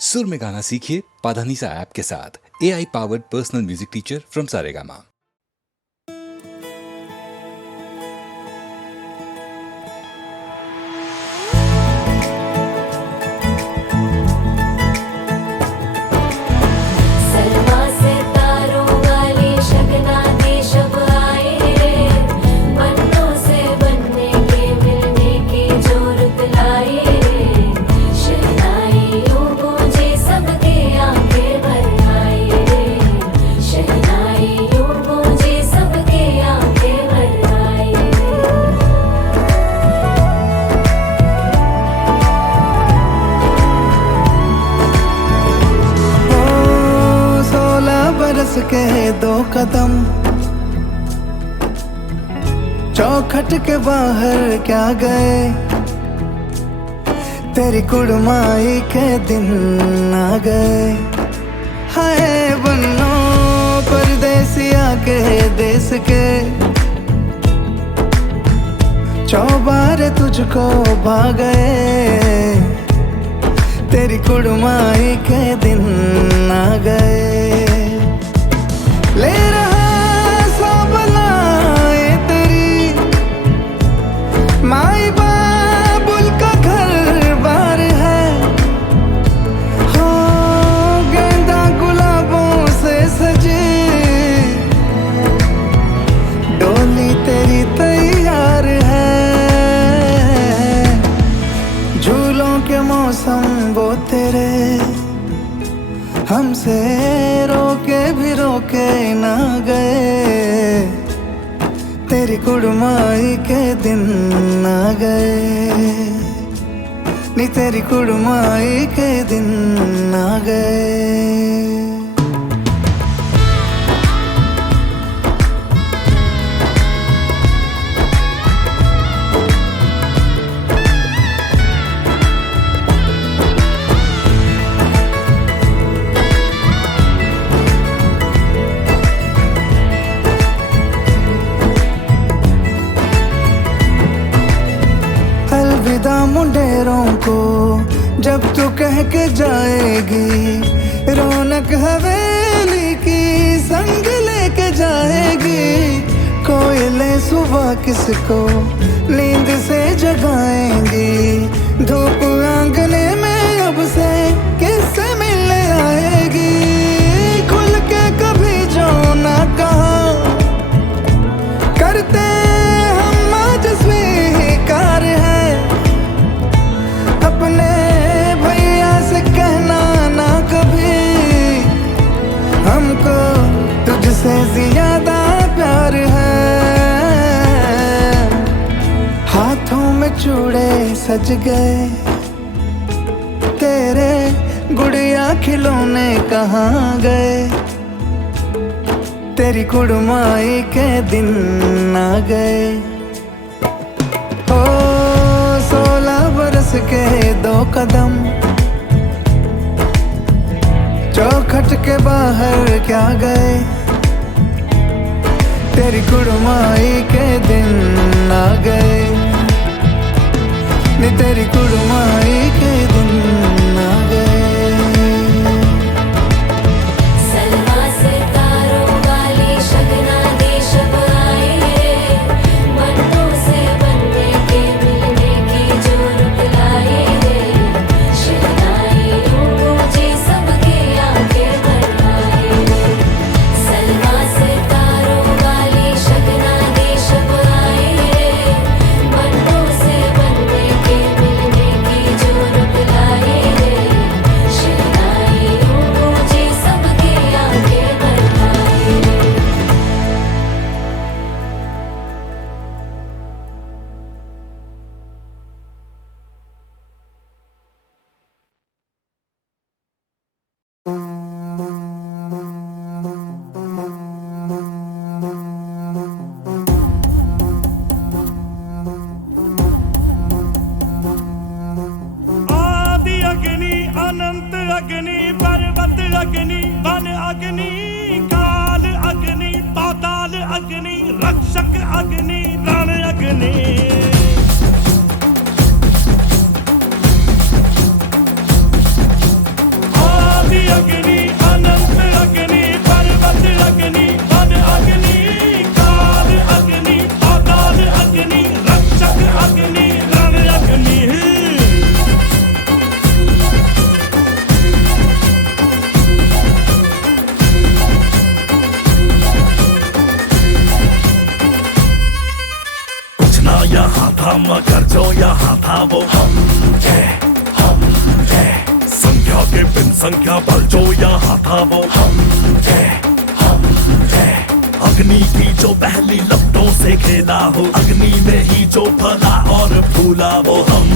सुर में गाना सीखिए पाधानीसा ऐप के साथ। AI powered personal music teacher from Saregama. के दो कदम चौखट के बाहर क्या गए, तेरी कुड़माई के दिन आ गए। हाय बन्नो परदेसिया के देश के, चौबारे तुझको भा गए, तेरी कुड़माई के दिन आ गए। ले रहा सब लाए तेरी माई बाबुल का घर बार है, हो गेंदा गुलाबों से सजी डोली तेरी तैयार है। झूलों के मौसम वो तेरे हमसे रोके भी रोके ना गए, तेरी कुड़माई के दिन आ गए, नी तेरी कुड़माई के दिन आ गए। अलविदा मुंडेरों को जब तू कह के जाएगी, रौनक हवेली की संग लेके जाएगी। कोयले सुबह किसको नींद से जगाएंगी, धूप आंगने में अब से किससे मिलने आएगी। खुल के कभी जो ना कहा करते हम आज स्वीकार है, अपने भैया से कहना ना कभी, हमको तुझसे ज्यादा प्यार है। हाथों में चूड़े सज गए, तेरे गुड़िया खिलौने कहाँ गए, तेरी कुड़माई के दिन आ गए। ओ 16 बरस के दो कदम चौखट के बाहर क्या गए, तेरी कुड़माई के दिन आ गए, नी तेरी कुड़माई के दिन आ गए। अग्नि पर्वत अग्नि वन अग्नि काल अग्नि पाताल अग्नि रक्षक अग्नि रण अग्नि। था वो हम है संख्या के बिन संख्या बल जो यहाँ था वो हम है अग्नि की जो पहली लपटों से खेला हो, अग्नि में ही जो फला और फूला वो हम।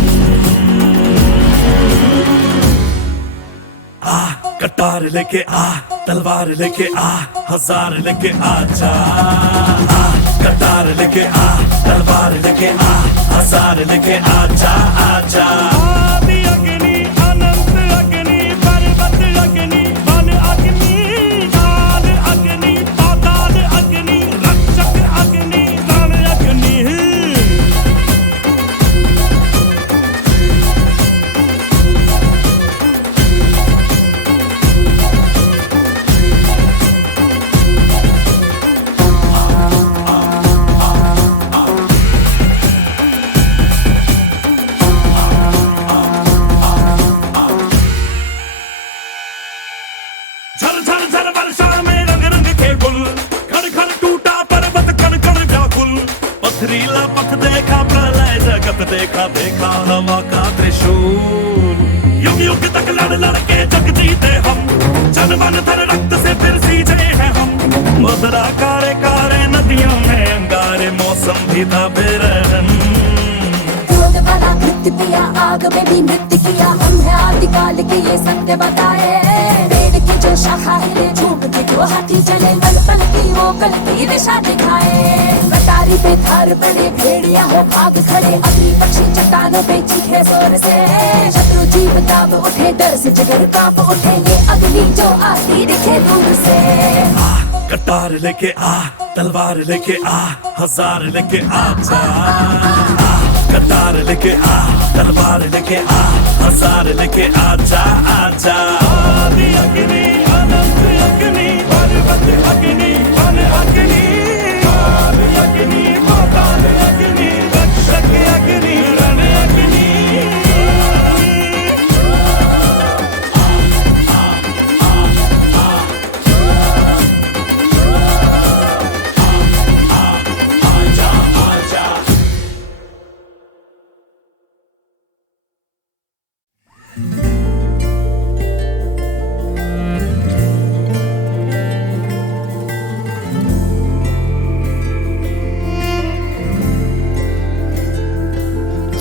आ कटार लेके आ, तलवार लेके आ, हजार लेके आ जा। आ कटार लेके आ, तलवार लेके आ, हजार लेके आ जा, आ जा। आदि अग्नि अनंत अग्नि पर्वत अग्नि वन अग्नि काल अग्नि पाताल अग्नि रक्षक अग्नि रण अग्नि। झर झर झर वर्षा में रंग रंग के गुल, खड़ खड़ टूटा पर्वत कण कण व्याकुल। पथरीला पथ देखा प्रलय जगत देखा, देखा हवा का त्रिशूल। युग युग तक लड़ लड़ के जग जीते हम, जन मन धन रक्त से फिर सींचे हैं हम। मदरा कारे कारे नदियों में अंगारे, मौसम भी था बेरहम। क्रोध वाला नृत्य किया, आग में भी नृत्य किया, हम है आदिकाल के ये सत्य बताए। पेड़ की जो शाखा हिले, झूम के जो हाथी चले, पल पल की वो कल की दिशा दिखाए। कटारी पे धार पड़े भेड़िया हो भाग खड़े, अग्नि पक्षी चट्टानों पे चीखे जोर से। शत्रु जीव दाब उठे, डर से जिगर कांप उठे, ये अग्नि जो आती दिखे दूर से। कटार लेके आ, तलवार लेके आ, हजार लेके आ जा। कटार लेके आ, तलवार लेके आ, हजार लेके आ जा, आ जा। आदि अग्नि अनंत अग्नि पर्वत अग्नि वन अग्नि काल अग्नि पाताल अग्नि रक्षक अग्नि रण अग्नि।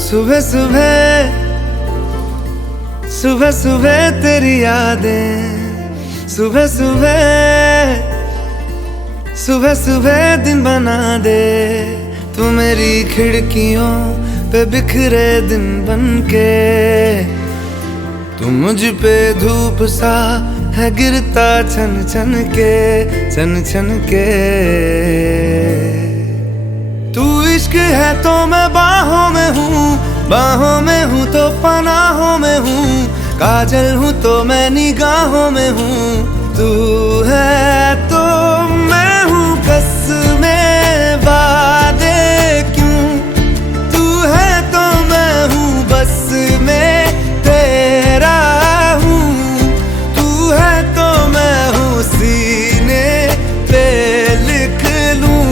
सुबह सुबह सुबह सुबह तेरी यादें, सुबह सुबह सुबह सुबह दिन बना दे। तू मेरी खिड़कियों पे बिखरे दिन बनके, तू मुझ पे धूप सा है गिरता छन छन के, छन छन के। तू इश्क है तो मैं बाहों में हूँ, बाहों में हूँ तो पनाहों में हूँ, काजल हूँ तो मैं निगाहों में हूँ। तू है तो मैं हूँ कसमें वादे क्यों, तू है तो मैं हूँ बस में तेरा हूँ। तू है तो मैं हूँ सीने पे लिख लूँ,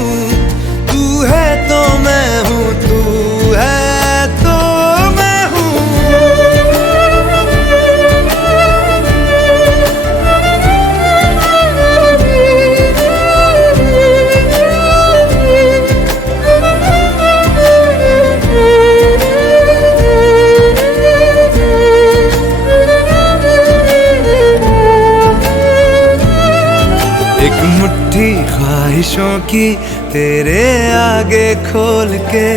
तू है तो मैं हूँ, तू है तो मैं हूँ। एक मुट्ठी ख्वाहिशों की तेरे आगे खोल के,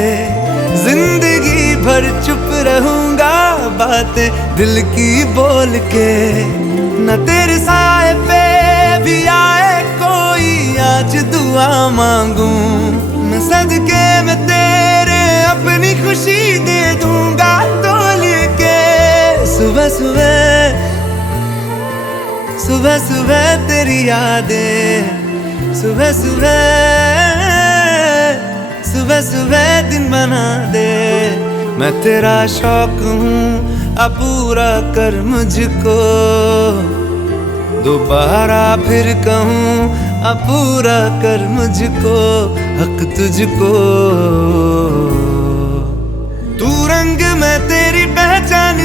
जिंदगी भर चुप रहूंगा बातें दिल की बोल के। न तेरे साए पे भी आए कोई आज दुआ मांगू, मैं सदके में तेरे अपनी खुशी दे दूंगा तोल के। सुबह सुबह सुबह सुबह तेरी यादें, सुबह सुबह सुबह सुबह दिन बना दे। मैं तेरा शौक हूँ, अब पूरा कर मुझको, दोबारा फिर कहूँ अब पूरा कर मुझको, हक तुझको। तू रंग मैं तेरी पहचान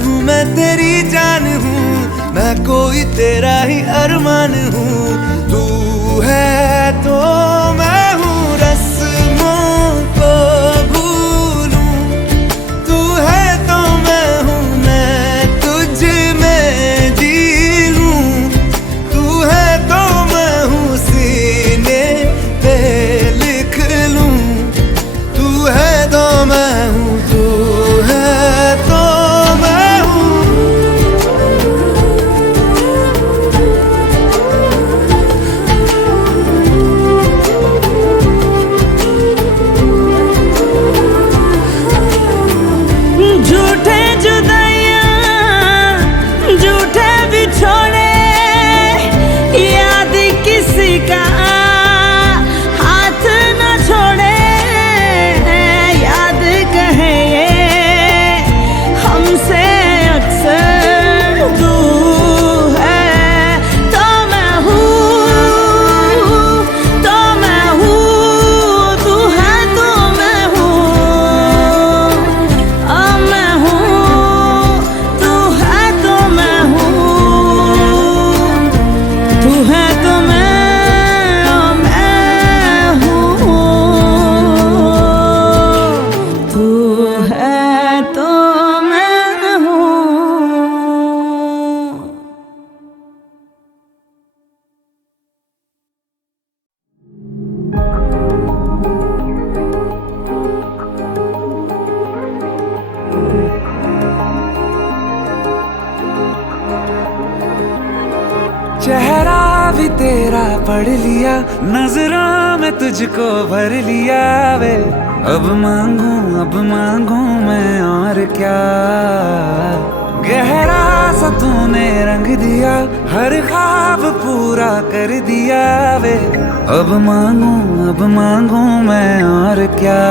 हूँ मैं तेरी जान हूँ, मैं कोई तेरा ही अरमान हूँ। तू है तो मैं हूँ, रस्मों को भूलूं। तू है तो मैं हूँ, मैं तुझ में जी लूं। तू है तो मैं हूँ, सीने पे लिख लूं। तू है तो मैं हूँ, तू है तो मैं हूँ। झूठे जुदाइयां झूठे बिछोड़े, याद किसी का हाथ न छोड़े। याद कहे ये हमसे अक्सर, तू है तो मैं हूँ, तो मैं हूँ। तू है तो मैं हूँ, मैं हूँ। तू है तो मैं हूँ, तू है तो मैं हूँ। तू है तो मैं हूँ। चेहरा भी तेरा पढ़ लिया, नजरों में तुझको भर लिया वे। अब मांगू मैं और क्या। गहरा सा तूने रंग दिया, हर ख्वाब पूरा कर दिया वे। अब मांगू मैं और क्या।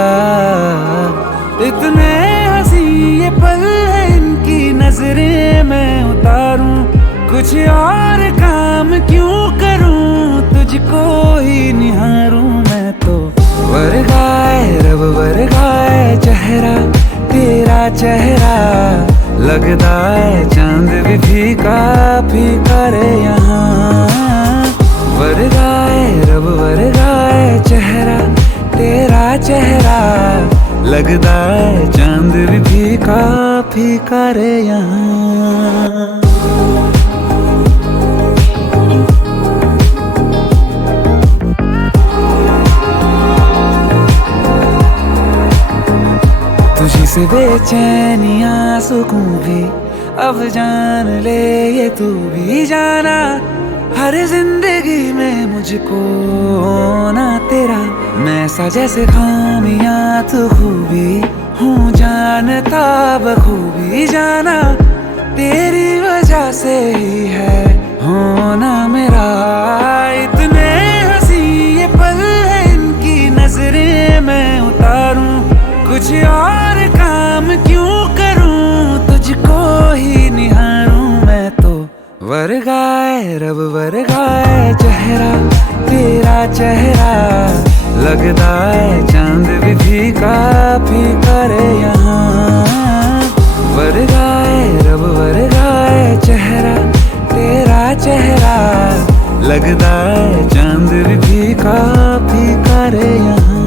इतने हंसी ये पल है, इनकी नजरें मैं उतारूं। कुछ और काम क्यों करूं, तुझको ही निहारूं मैं तो। वर्गाए रब वर्गाए चेहरा, तेरा चेहरा लगता है चांद भी फीका फीका रे यहाँ। वर्गाए रब वर्गाए चेहरा, तेरा चेहरा लगता है चांद भी फीका फीका रे यहाँ। तुझी से बेचैनियां सुकून भी अब जान ले ये तू भी जाना। हर जिंदगी में मुझको ना तेरा, मैं सा जैसे खामियां तू खूबी हूँ जानता बखूबी जाना। तेरी वजह से ही है होना मेरा। इतने हंसी ये पल है, इनकी नजरें मैं उतारूं। कुछ और काम क्यों करूं, तुझको ही निहारूं मैं तो। वर्गाए रब वर्गाए चेहरा, तेरा चेहरा लगता है चांद भी फीका फीका रे यहाँ। वर्गाए रब वर्गाए चेहरा, तेरा चेहरा लगता है चांद भी फीका फीका रे यहाँ।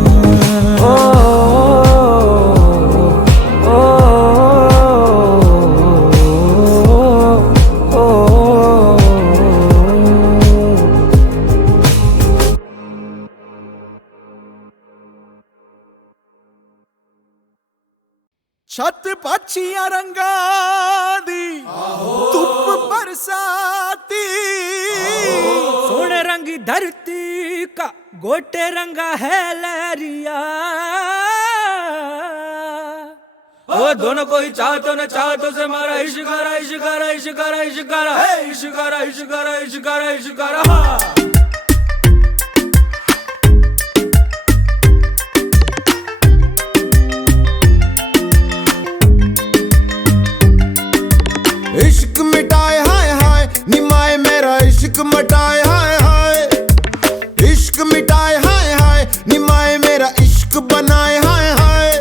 छत पक्षियां रंगा दी धुप बरसाती। सोन रंग धरती का गोटे रंगा है लहरिया। ओ दोनों कोई चाहतो न चाहतो से मारा इश्कारा इश्कारा इश्कारा इश्कारा है इश्कारा इश्कारा इश्कारा इश्कारा। इश्क मिटाए हाय हाय निमाए मेरा इश्क मटाए हाय हाय। इश्क मिटाए हाय हाय निमाए मेरा इश्क बनाए हाय हाय।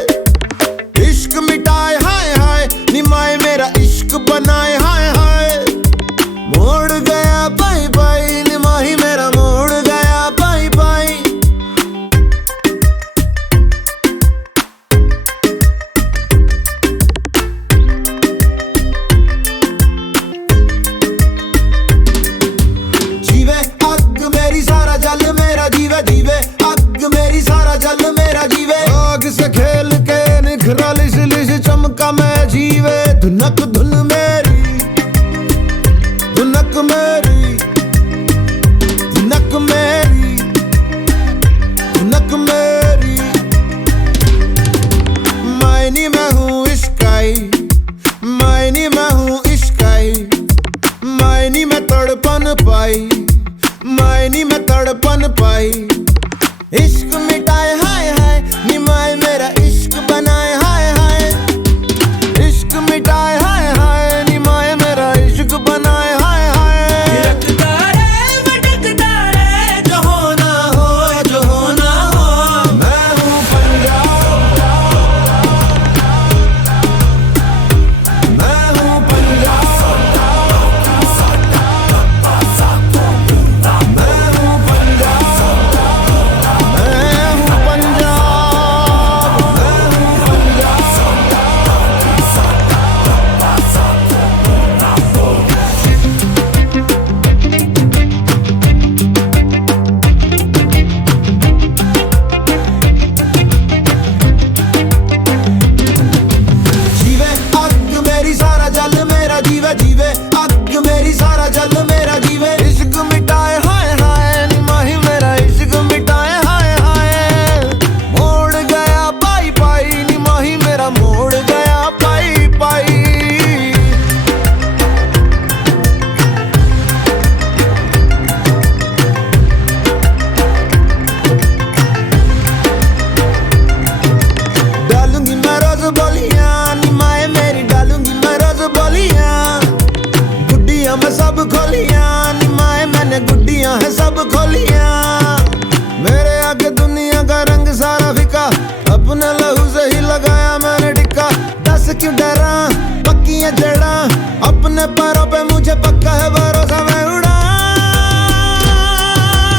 पैरों पे मुझे पक्का है भरोसा, मैं उड़ा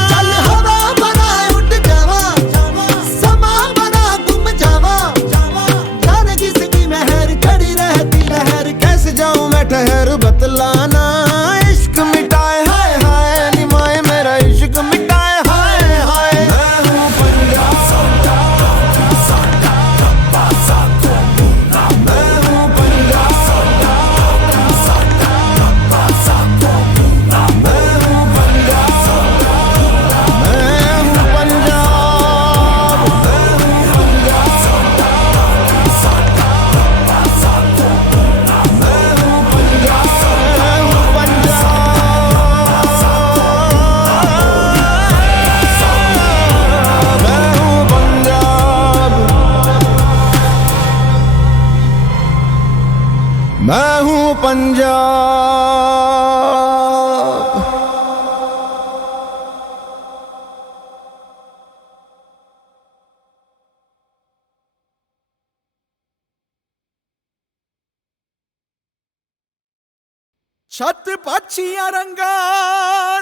चल हवा बना उठ जावा, समा बना गुम जावा, जाने किसकी मेहर खड़ी रहती लहर, कैसे जाऊं मैं ठहर बतलाना, इश्क मिटाए हाय हाय निमाए मेरा इश्क मिटाए हाय हाय। मैं हूँ पंजाब, मैं हूँ पंजाब। छत पछिया रंगा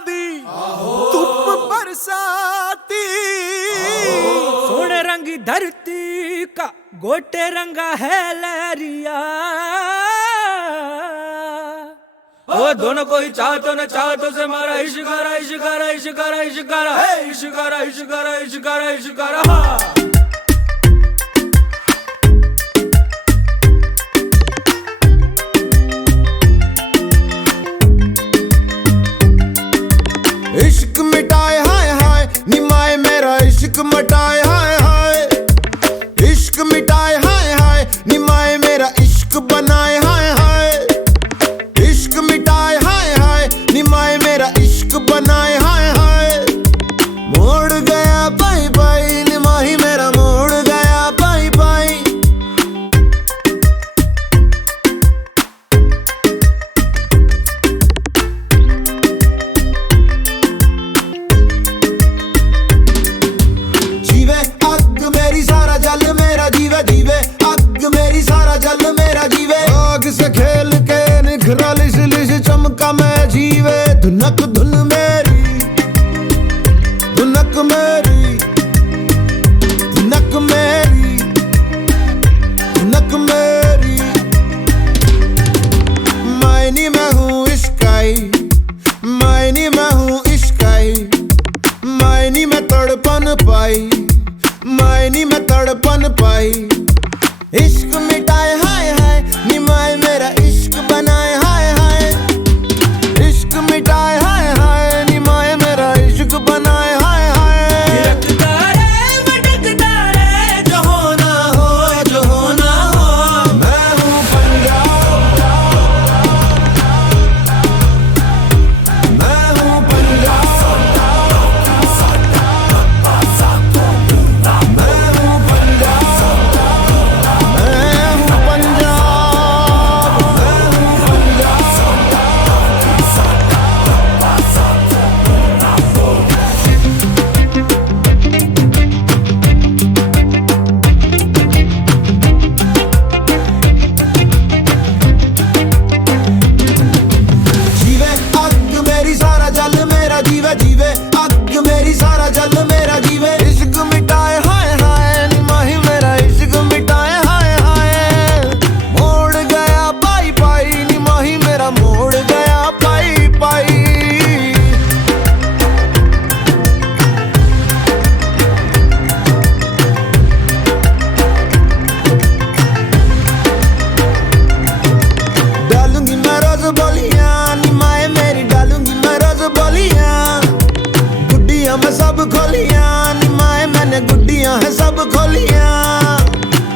दी धुप बरसाती, सोने रंगी धरती का गोटे रंगा है लहरिया, वो दोनों को ही चाहतो न चाहतो से मारा इश्कारा इश्कारा इश्कारा इश्कारा है इश्कारा इश्कारा इश्कारा इश्कारा। इश्क मिटाए हाय हाय निमाए मेरा इश्क मिटाए हाय हाय, इश्क मिटाए हाय हाय निमाए मेरा इश्क बनाए हाय हाय, इश्क मिटाए हाय हाय निमाए मेरा इश्क बनाए हाय हाय। मोड़ गया बाई बाई निमाही मेरा मोड़ गया बाई बाई, जीवे अग मेरी सारा जल मेरा जीवे, जीवे अग मेरी सारा जल मेरा जीवे, आग से खेल के निखरा लिश लिश चमका मैं जीवे, धुनक धुन मेरी धुनक मेरी धुनक मेरी धुनक मेरी। मायनी मैं हूँ इश्काई, मायनी मैं हूँ इश्काई, मायनी में तड़पन पाई, मायनी में तड़पन पाई। इश्क मिटाए हाय हाय निमाए मेरा इश्क बनाए हाय हाय, इश्क मिटाए हाय हाय निमाए मेरा इश्क बनाए हाय हाय। जो होना हो जो होना हो, मैं हूँ पंजाब, मैं हूँ पंजाब, मैं हूँ पंजाब, मैं हूँ पंजाब। जीवे अग मेरी सारा जल मेरा जीवे, जीवे अग मेरी सारा जल मेरा जीवे, इश्क मिटाए हाय हाय निमाही मेरा इश्क मिटाए हाय हाय। मोड़ गया पाई पाई निमाही मेरा मोड़ गया पाई पाई। डालूंगी मैं रोज बोलियां निमाए मेरी, डालूंगी मैं रोज बोलियां, गुड्डियां मैं सब खोलियां निमाए मैंने गुड्डियां है सब खोलियां।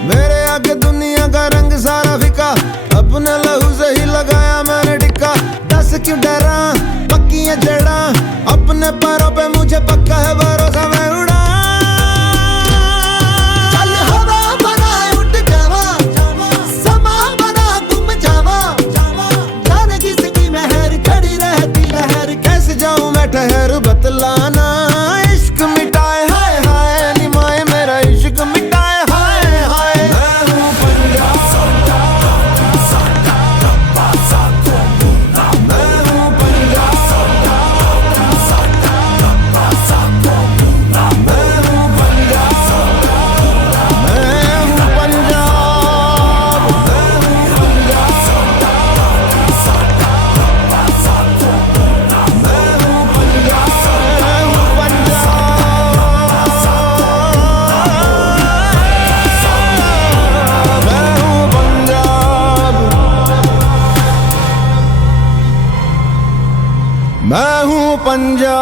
मेरे आगे दुनिया का रंग सारा फिका, अपने लहू से ही लगाया मैंने टिक्का, दस क्यों डरा पक्की है जड़ा, अपने पैरों पे मुझे पक्का है भरोसा, मैं उड़ा चल हवा बना उठ जावा, समा बना गुम जावा, जाने किसकी मेहर खड़ी रहती लहर, कैसे जाऊं मैं ठहर बतलाना, इश्क मिटाए हाय हाय निमाए मेरा इश्क मिटाए हाय हाय। मैं हूँ पंजाब, पंजा